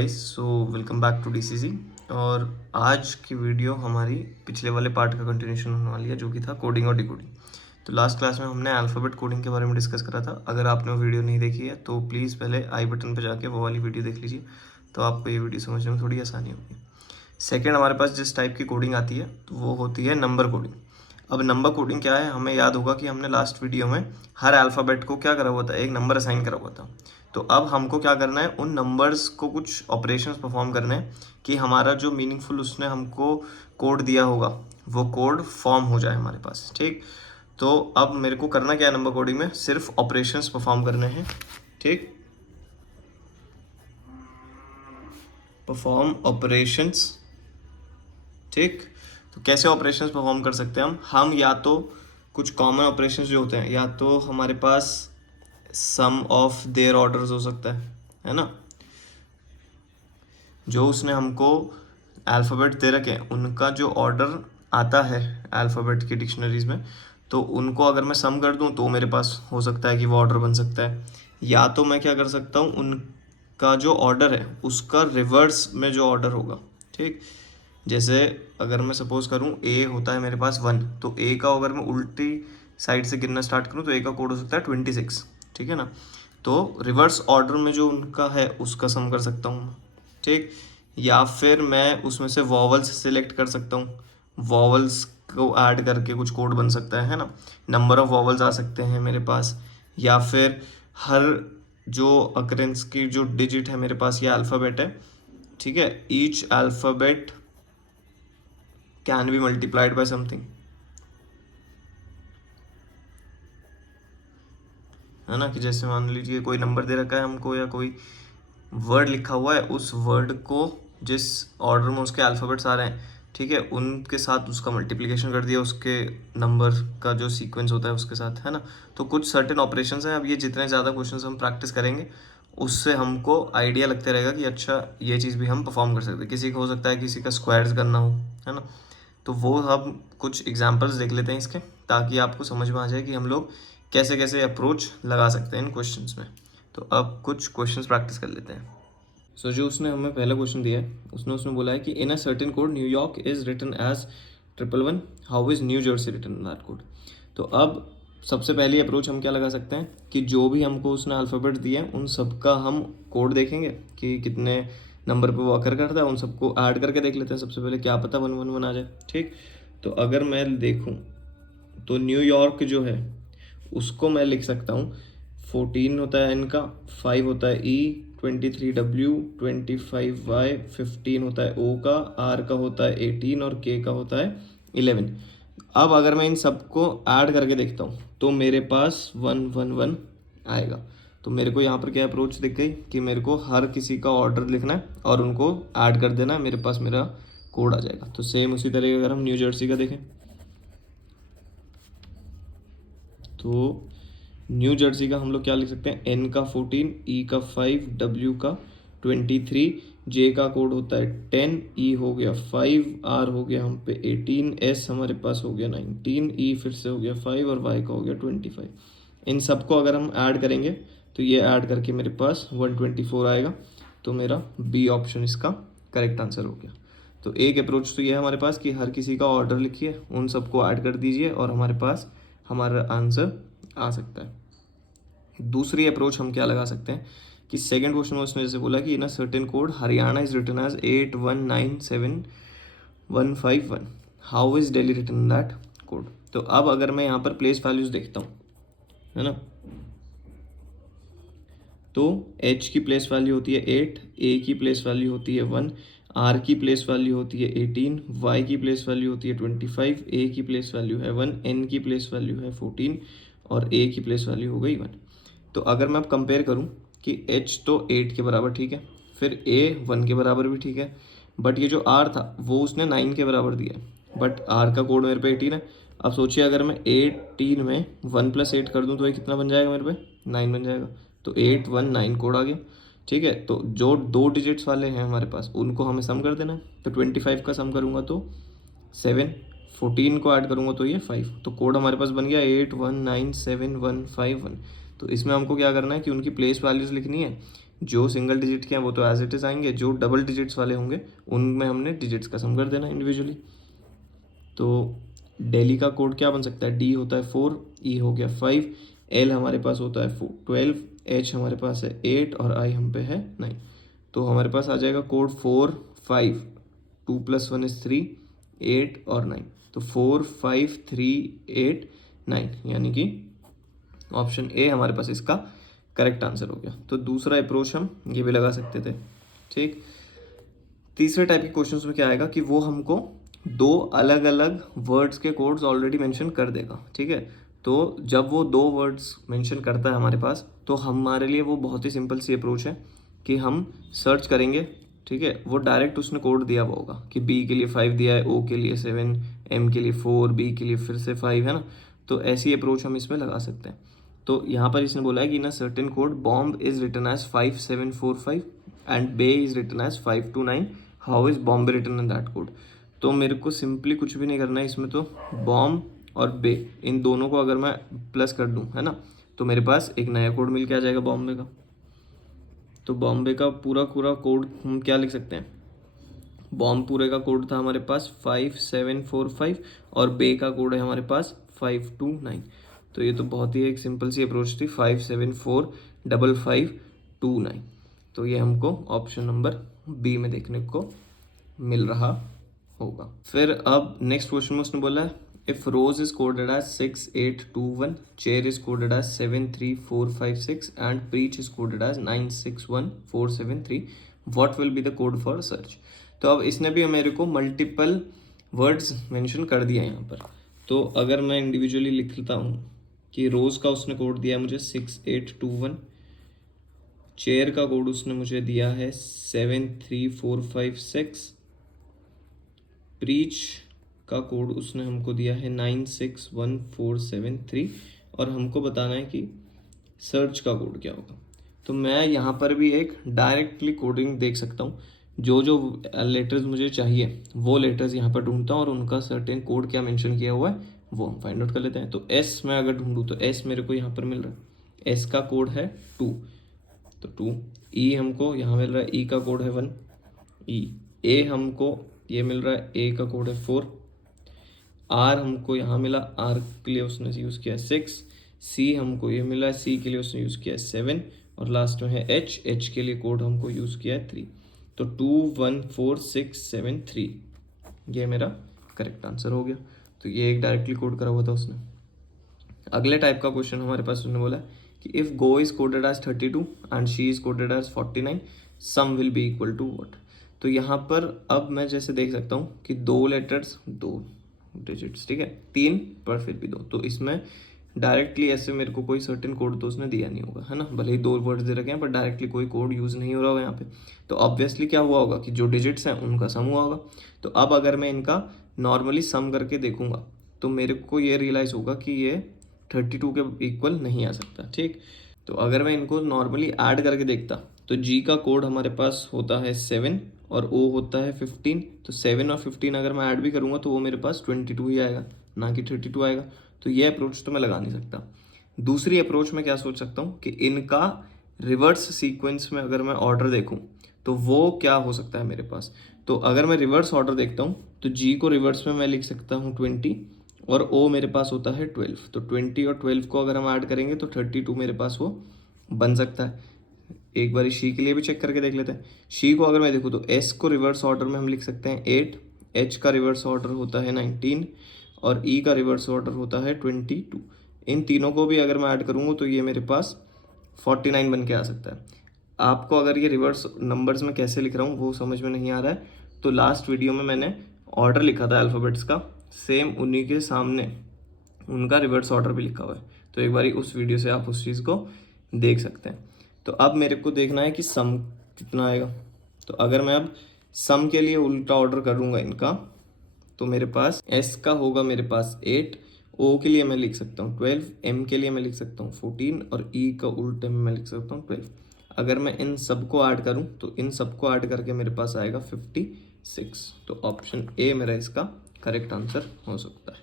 Guys, so welcome back to DCC. और आज की वीडियो हमारी पिछले वाले पार्ट का कंटिन्यूशन होने वाली है, जो कि था कोडिंग और डिकोडिंग। तो लास्ट क्लास में हमने अल्फ़ाबेट कोडिंग के बारे में डिस्कस करा था। अगर आपने वो वीडियो नहीं देखी है तो प्लीज़ पहले आई बटन पर जाके वो वाली वीडियो देख लीजिए, तो आपको ये वीडियो समझने में थोड़ी आसानी होगी। सेकेंड, हमारे पास जिस टाइप की कोडिंग आती है तो वो होती है नंबर कोडिंग। अब नंबर कोडिंग क्या है, हमें याद होगा कि हमने लास्ट वीडियो में हर अल्फ़ाबेट को क्या करा हुआ था, एक नंबर असाइन करा हुआ था। तो अब हमको क्या करना है, उन नंबर्स को कुछ ऑपरेशंस परफॉर्म करने हैं कि हमारा जो मीनिंगफुल उसने हमको कोड दिया होगा वो कोड फॉर्म हो जाए हमारे पास। ठीक, तो अब मेरे को करना क्या है, नंबर कोडिंग में सिर्फ ऑपरेशंस परफॉर्म करने हैं। ठीक, परफॉर्म ऑपरेशंस। ठीक, तो कैसे ऑपरेशंस परफॉर्म कर सकते हैं हम या तो कुछ कॉमन ऑपरेशंस जो होते हैं, या तो हमारे पास सम ऑफ देयर ऑर्डर्स हो सकता है ना। जो उसने हमको अल्फ़ाबेट दे रखे हैं उनका जो ऑर्डर आता है अल्फ़ाबेट की डिक्शनरीज में, तो उनको अगर मैं सम कर दूं तो मेरे पास हो सकता है कि वो ऑर्डर बन सकता है। या तो मैं क्या कर सकता हूं, उनका जो ऑर्डर है उसका रिवर्स में जो ऑर्डर होगा। ठीक, जैसे अगर मैं सपोज करूं ए होता है मेरे पास 1, तो ए का अगर मैं उल्टी साइड से गिनना स्टार्ट करूं तो ए का कोड हो सकता है 26। ठीक है ना, तो रिवर्स ऑर्डर में जो उनका है उसका सम कर सकता हूँ। ठीक, या फिर मैं उसमें से वॉवल्स सिलेक्ट कर सकता हूँ, वॉवल्स को ऐड करके कुछ कोड बन सकता है ना। नंबर ऑफ वॉवल्स आ सकते हैं मेरे पास, या फिर हर जो अकरेंस की जो डिजिट है मेरे पास, ये अल्फ़ाबेट है। ठीक है, each alphabet can be multiplied by something, है ना। कि जैसे मान लीजिए कोई नंबर दे रखा है हमको, या कोई वर्ड लिखा हुआ है, उस वर्ड को जिस ऑर्डर में उसके अल्फ़ाबेट्स आ रहे हैं, ठीक है, उनके साथ उसका मल्टीप्लिकेशन कर दिया उसके नंबर का जो सीक्वेंस होता है उसके साथ, है ना। तो कुछ सर्टेन ऑपरेशंस हैं। अब ये जितने ज़्यादा क्वेश्चंस हम प्रैक्टिस करेंगे उससे हमको आइडिया लगते रहेगा कि अच्छा ये चीज़ भी हम परफॉर्म कर सकते हैं। किसी को हो सकता है किसी का स्क्वायर्स करना हो, है ना। तो वो हम कुछ एग्जांपल्स देख लेते हैं इसके, ताकि आपको समझ में आ जाए कि हम लोग कैसे कैसे अप्रोच लगा सकते हैं इन क्वेश्चंस में। तो अब कुछ क्वेश्चंस प्रैक्टिस कर लेते हैं। सो जो उसने हमें पहला क्वेश्चन दिया है उसमें बोला है कि in a certain code New York is written as 111, how is New Jersey written in that code. तो अब सबसे पहली अप्रोच हम क्या लगा सकते हैं कि जो भी हमको उसने अल्फ़ाबेट दिए हैं उन सबका हम कोड देखेंगे कि कितने नंबर पे वो अकर करता है, उन सबको ऐड करके देख लेते हैं सबसे पहले, क्या पता 111 आ जाए। ठीक, तो अगर मैं देखूं तो न्यूयॉर्क जो है उसको मैं लिख सकता हूँ 14 होता है एन का, 5 होता है ई, 23 डब्ल्यू, 25 वाई, 15 होता है ओ का, आर का होता है 18 और के का होता है 11। अब अगर मैं इन सबको ऐड करके देखता हूँ तो मेरे पास 111 आएगा। तो मेरे को यहाँ पर क्या अप्रोच दिख गई कि मेरे को हर किसी का ऑर्डर लिखना है और उनको ऐड कर देना है, मेरे पास मेरा कोड आ जाएगा। तो सेम उसी तरीके अगर हम न्यू जर्सी का देखें तो न्यू जर्सी का हम लोग क्या लिख सकते हैं, एन का 14, ई का 5, डब्ल्यू का 23, जे का कोड होता है 10, ई हो गया 5, आर हो गया हम पे 18, एस हमारे पास हो गया 19, ई फिर से हो गया 5 और वाई का हो गया 25। इन सबको अगर हम ऐड करेंगे तो ये ऐड करके मेरे पास 124 आएगा। तो मेरा बी ऑप्शन इसका करेक्ट आंसर हो गया। तो एक अप्रोच तो ये है हमारे पास कि हर किसी का ऑर्डर लिखिए, उन सबको ऐड कर दीजिए और हमारे पास हमारा आंसर आ सकता है। दूसरी अप्रोच हम क्या लगा सकते हैं कि सेकंड क्वेश्चन में उसने जैसे बोला कि in a certain code Haryana is written as 81971151, how is Delhi written in that code. तो अब अगर मैं यहाँ पर प्लेस वैल्यूज देखता हूँ, है ना, तो एच की प्लेस वैल्यू होती है 8, ए की प्लेस वैल्यू होती है 1, आर की प्लेस वैल्यू होती है 18, वाई की प्लेस वैल्यू होती है 25, ए की प्लेस वैल्यू है 1, एन की प्लेस वैल्यू है 14 और ए की प्लेस वैल्यू हो गई 1। तो अगर मैं अब कंपेयर करूं कि एच तो 8 के बराबर ठीक है, फिर ए 1 के बराबर भी ठीक है, बट ये जो आर था वो उसने 9 के बराबर दिया है, बट आर का कोड मेरे पे 18 है। अब सोचिए अगर मैं 18 में 1 + 8 कर दूं तो ये कितना बन जाएगा, मेरे पे 9 बन जाएगा। तो 819 कोड आ गया। ठीक है, तो जो 2 डिजिट्स वाले हैं हमारे पास उनको हमें सम कर देना है। तो 25 का सम करूँगा तो 7, 14 को ऐड करूँगा तो ये 5। तो कोड हमारे पास बन गया 81971151। तो इसमें हमको क्या करना है कि उनकी प्लेस वैल्यूज़ लिखनी है जो सिंगल डिजिट के हैं वो तो एज इट इज़ आएंगे, जो डबल डिजिट्स वाले होंगे उनमें हमने डिजिट्स का सम कर देना इंडिविजुअली। तो दिल्ली का कोड क्या बन सकता है, डी होता है 4, ई हो गया 5, एल हमारे पास होता है 12, एच हमारे पास है 8 और आई हम पे है 9। तो हमारे पास आ जाएगा कोड 4 5, 2 + 1 = 3, 8 और 9। तो 4 5 3 8 9, यानी कि ऑप्शन ए हमारे पास इसका करेक्ट आंसर हो गया। तो दूसरा अप्रोच हम ये भी लगा सकते थे। ठीक, तीसरे टाइप के क्वेश्चंस में क्या आएगा कि वो हमको दो अलग अलग वर्ड्स के कोड्स ऑलरेडी मेंशन कर देगा। ठीक है, तो जब वो दो वर्ड्स मेंशन करता है हमारे पास, तो हमारे लिए वो बहुत ही सिंपल सी अप्रोच है कि हम सर्च करेंगे। ठीक है, वो डायरेक्ट उसने कोड दिया हुआ होगा कि बी के लिए 5 दिया है, ओ के लिए 7, एम के लिए 4, बी के लिए फिर से 5, है ना। तो ऐसी अप्रोच हम इसमें लगा सकते हैं। तो यहाँ पर इसने बोला है कि ना certain code bomb is written as 5745 and bay is written as 529, how is Bombay written in that code. तो मेरे को सिंपली कुछ भी नहीं करना है इसमें, तो बॉम्ब और बे इन दोनों को अगर मैं प्लस कर दूं, है ना, तो मेरे पास एक नया कोड मिल के आ जाएगा बॉम्बे का। तो बॉम्बे का पूरा पूरा कोड हम क्या लिख सकते हैं, बॉम्ब पूरे का कोड था हमारे पास 5745 और बे का कोड है हमारे पास 529। तो ये तो बहुत ही एक सिंपल सी अप्रोच थी, 574559। तो ये हमको ऑप्शन नंबर बी में देखने को मिल रहा होगा। फिर अब नेक्स्ट क्वेश्चन में उसने बोला है if rose is coded as 6821, chair is coded as 73456 and preach is coded as 961473, what will be the code for search. तो अब इसने भी मेरे को मल्टीपल वर्ड्स मेंशन कर दिया यहाँ पर। तो अगर मैं इंडिविजुअली लिखता हूँ कि रोज का उसने कोड दिया है मुझे 6821, चेयर का कोड उसने मुझे दिया है 73456, प्रीच का कोड उसने हमको दिया है 961473 और हमको बताना है कि सर्च का कोड क्या होगा। तो मैं यहाँ पर भी एक डायरेक्टली कोडिंग देख सकता हूँ, जो जो लेटर्स मुझे चाहिए वो लेटर्स यहाँ पर ढूंढता हूँ और उनका सर्टेन कोड क्या मेंशन किया हुआ है वो हम फाइंड आउट कर लेते हैं। तो एस मैं अगर ढूंढूँ तो एस मेरे को यहाँ पर मिल रहा है, एस का कोड है 2, तो 2। ई हमको यहाँ मिल रहा है, ई का कोड है 1, ई। ए हमको ये मिल रहा है, ए का कोड है 4। आर हमको यहाँ मिला, आर के लिए उसने यूज़ किया 6। सी हमको ये मिला, सी के लिए उसने यूज़ किया 7 और लास्ट में है एच, एच के लिए कोड हमको यूज़ किया है 3। तो 214673 ये मेरा करेक्ट आंसर हो गया। तो ये एक डायरेक्टली कोड करा हुआ था उसने। अगले टाइप का क्वेश्चन हमारे पास उसने बोला कि if go is coded as 32 and she is coded as 49, some will be equal to what. तो यहाँ पर अब मैं जैसे देख सकता हूँ कि 2 लेटर्स 2 डिजिट्स, ठीक है, 3 पर फिर भी 2, तो इसमें डायरेक्टली ऐसे मेरे को कोई सर्टेन कोड तो उसने दिया नहीं होगा, है ना। भले ही 2 वर्ड्स दे रखे हैं पर डायरेक्टली कोई कोड यूज़ नहीं हो रहा होगा यहाँ पे। तो ऑब्वियसली क्या हुआ होगा कि जो डिजिट्स हैं उनका सम हुआ होगा। तो अब अगर मैं इनका नॉर्मली सम करके देखूंगा तो मेरे को ये रियलाइज़ होगा कि ये 32 के इक्वल नहीं आ सकता। ठीक, तो अगर मैं इनको नॉर्मली ऐड करके देखता तो जी का कोड हमारे पास होता है 7 और ओ होता है 15। तो 7 और 15 अगर मैं ऐड भी करूँगा तो वो मेरे पास 22 ही आएगा, ना कि 32 आएगा। तो ये अप्रोच तो मैं लगा नहीं सकता। दूसरी अप्रोच में क्या सोच सकता हूँ कि इनका रिवर्स सीक्वेंस में अगर मैं ऑर्डर देखूँ तो वो क्या हो सकता है मेरे पास। तो अगर मैं रिवर्स ऑर्डर देखता हूँ तो जी को रिवर्स में मैं लिख सकता हूँ 20 और ओ मेरे पास होता है 12। तो 20 और 12 को अगर हम ऐड करेंगे तो 32 मेरे पास वो बन सकता है। एक बार शी के लिए भी चेक करके देख लेते हैं। शी को अगर मैं देखूँ तो एस को रिवर्स ऑर्डर में हम लिख सकते हैं 8, एच का रिवर्स ऑर्डर होता है 19 और ई का रिवर्स ऑर्डर होता है 22। इन तीनों को भी अगर मैं ऐड करूँगा तो ये मेरे पास 49 बन के आ सकता है। आपको अगर ये रिवर्स नंबर्स में कैसे लिख रहा हूँ वो समझ में नहीं आ रहा है तो लास्ट वीडियो में मैंने ऑर्डर लिखा था अल्फ़ाबेट्स का, सेम उन्हीं के सामने उनका रिवर्स ऑर्डर भी लिखा हुआ है। तो एक बारी उस वीडियो से आप उस चीज़ को देख सकते हैं। तो अब मेरे को देखना है कि सम कितना आएगा। तो अगर मैं अब सम के लिए उल्टा ऑर्डर करूँगा इनका तो मेरे पास एस का होगा मेरे पास 8, ओ के लिए मैं लिख सकता हूँ 12, एम के लिए मैं लिख सकता हूँ 14 और ई का उल्टे में मैं लिख सकता हूँ 12। अगर मैं इन सबको ऐड करूँ तो इन सबको ऐड करके मेरे पास आएगा 56। तो ऑप्शन ए मेरा इसका करेक्ट आंसर हो सकता है।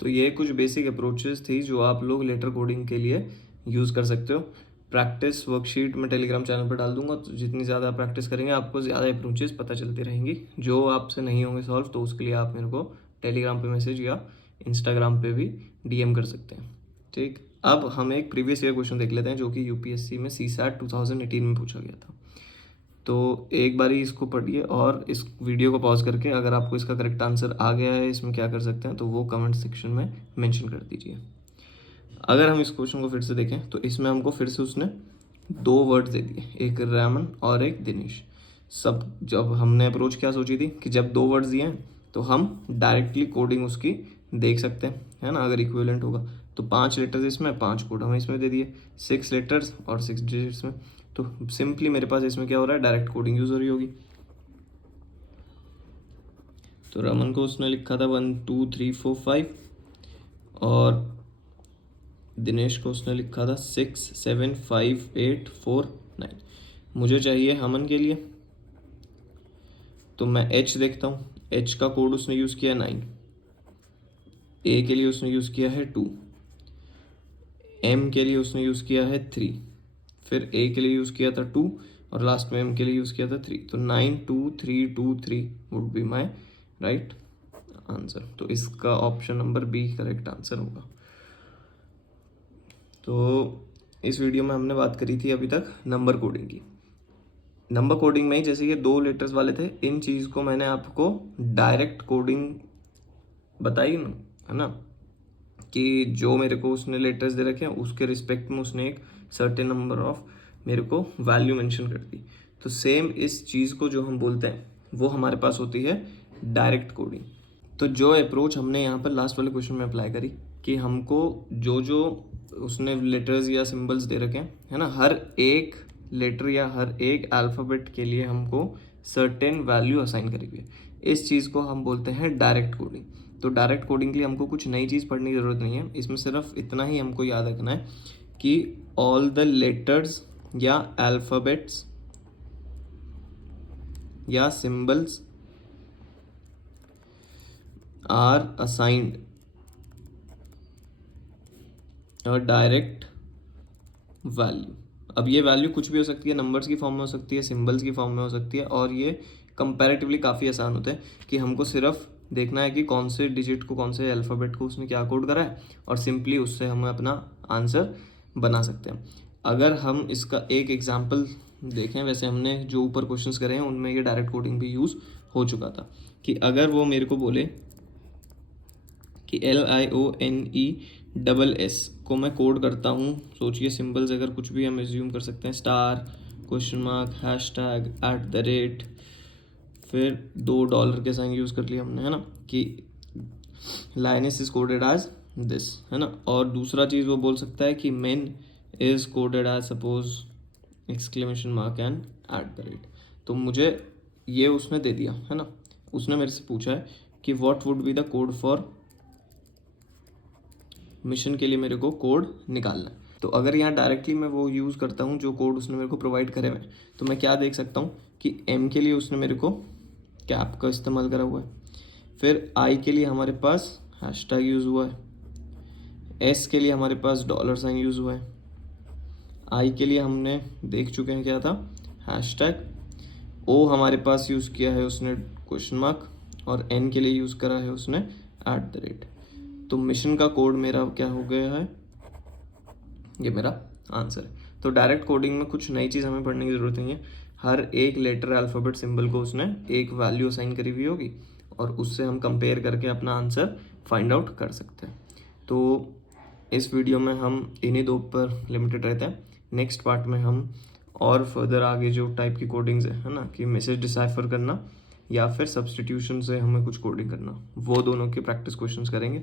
तो ये कुछ बेसिक अप्रोचेस थी जो आप लोग लेटर कोडिंग के लिए यूज़ कर सकते हो। प्रैक्टिस वर्कशीट मैं टेलीग्राम चैनल पर डाल दूंगा, तो जितनी ज़्यादा प्रैक्टिस करेंगे आपको ज़्यादा अप्रोचेस पता चलती रहेंगी। जो आपसे नहीं होंगे सॉल्व तो उसके लिए आप मेरे को टेलीग्राम पे मैसेज या इंस्टाग्राम पे भी डीएम कर सकते हैं। ठीक, अब हम एक प्रीवियस ईयर क्वेश्चन देख लेते हैं जो कि यूपीएससी में CSAT 2018 में पूछा गया था। तो एक बारी इसको पढ़िए और इस वीडियो को पॉज करके अगर आपको इसका करेक्ट आंसर आ गया है, इसमें क्या कर सकते हैं, तो वो कमेंट सेक्शन में मेंशन कर दीजिए। अगर हम इस क्वेश्चन को फिर से देखें तो इसमें हमको फिर से उसने 2 वर्ड्स दे दिए, एक रमन और एक दिनेश। सब जब हमने अप्रोच क्या सोची थी कि जब 2 वर्ड्स दिए हैं तो हम डायरेक्टली कोडिंग उसकी देख सकते हैं, है ना, अगर इक्विवेलेंट होगा। तो 5 लेटर्स इसमें, 5 कोड हमें इसमें दे दिए, 6 लेटर्स और 6 डिजिट्स में। तो सिंपली मेरे पास इसमें क्या हो रहा है, डायरेक्ट कोडिंग यूज हो रही होगी। तो रमन को उसने लिखा था 1 2 3 4 5 और दिनेश को उसने लिखा था 6 7 5 8 4 9। मुझे चाहिए हमन के लिए, तो मैं H देखता हूँ। H का कोड उसने यूज़ किया 9, A के लिए उसने यूज़ किया है 2, M के लिए उसने यूज़ किया है 3, फिर A के लिए यूज़ किया था 2 और लास्ट में M के लिए यूज़ किया था 3। तो 9 2 3 2 3 would be my right answer. तो इसका option number B correct answer होगा। तो इस वीडियो में हमने बात करी थी अभी तक नंबर कोडिंग की। नंबर कोडिंग में ही जैसे ये 2 लेटर्स वाले थे, इन चीज़ को मैंने आपको डायरेक्ट कोडिंग बताई ना, है ना, कि जो मेरे को उसने लेटर्स दे रखे हैं उसके रिस्पेक्ट में उसने एक सर्टेन नंबर ऑफ मेरे को वैल्यू मेंशन कर दी। तो सेम इस चीज़ को जो हम बोलते हैं वो हमारे पास होती है डायरेक्ट कोडिंग। तो जो अप्रोच हमने यहाँ पर लास्ट वाले क्वेश्चन में अप्लाई करी कि हमको जो जो उसने लेटर्स या सिंबल्स दे रखे हैं, है ना, हर एक लेटर या हर एक अल्फ़ाबेट के लिए हमको सर्टेन वैल्यू असाइन करी हुई है, इस चीज़ को हम बोलते हैं डायरेक्ट कोडिंग। तो डायरेक्ट कोडिंग के लिए हमको कुछ नई चीज़ पढ़ने की ज़रूरत नहीं है, इसमें सिर्फ इतना ही हमको याद रखना है कि ऑल द लेटर्स या अल्फ़ाबेट्स या symbols are assigned a direct value. अब ये वैल्यू कुछ भी हो सकती है, नंबर्स की फॉर्म में हो सकती है, सिंबल्स की फॉर्म में हो सकती है, और ये कंपैरेटिवली काफ़ी आसान होता है कि हमको सिर्फ देखना है कि कौन से डिजिट को, कौन से अल्फ़ाबेट को उसने क्या कोड करा है, और सिंपली उससे हम अपना आंसर बना सकते हैं। अगर हम इसका एक एग्जाम्पल देखें, वैसे हमने जो ऊपर क्वेश्चंस करे हैं उनमें ये डायरेक्ट कोडिंग भी यूज़ हो चुका था, कि अगर वो मेरे को बोले कि LIONESS को मैं कोड करता हूँ, सोचिए सिंबल्स अगर कुछ भी हम एज्यूम कर सकते हैं, स्टार, क्वेश्चन मार्क, हैशटैग, @, फिर $2 के साइन यूज़ कर लिया हमने, है ना, कि lines is coded as this, है ना। और दूसरा चीज़ वो बोल सकता है कि men is coded as suppose exclamation mark and @। तो मुझे ये उसने दे दिया, है ना, उसने मेरे से पूछा है कि what would be the code for mission, के लिए मेरे को कोड निकालना है। तो अगर यहाँ डायरेक्टली मैं वो यूज़ करता हूँ जो कोड उसने मेरे को प्रोवाइड करे हुए, तो मैं क्या देख सकता हूँ कि M के लिए उसने मेरे को कैप का इस्तेमाल करा हुआ है, फिर I के लिए हमारे पास हैशटैग यूज़ हुआ है, S के लिए हमारे पास $साइन यूज़ हुआ है, I के लिए हमने देख चुके हैं क्या था, हैशटैग, O हमारे पास यूज़ किया है उसने क्वेश्चन मार्क, और N के लिए यूज़ करा है उसने @। तो मिशन का कोड मेरा क्या हो गया है, ये मेरा आंसर है। तो डायरेक्ट कोडिंग में कुछ नई चीज़ हमें पढ़ने की ज़रूरत नहीं है, हर एक लेटर, अल्फ़ाबेट, सिंबल को उसने एक वैल्यू असाइन करी हुई होगी और उससे हम कंपेयर करके अपना आंसर फाइंड आउट कर सकते हैं। तो इस वीडियो में हम इन्हीं 2 पर लिमिटेड रहते हैं। नेक्स्ट पार्ट में हम और फर्दर आगे जो टाइप की कोडिंग्स है ना, कि मैसेज डिसाइफर करना या फिर सब्सटीट्यूशन से हमें कुछ कोडिंग करना, वो दोनों के प्रैक्टिस क्वेश्चंस करेंगे।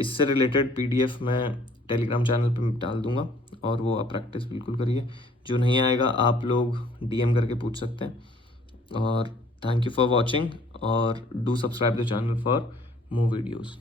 इससे रिलेटेड PDF मैं टेलीग्राम चैनल पे डाल दूंगा और वो आप प्रैक्टिस बिल्कुल करिए। जो नहीं आएगा आप लोग DM करके पूछ सकते हैं। और थैंक यू फॉर वॉचिंग, और do subscribe the channel for more videos.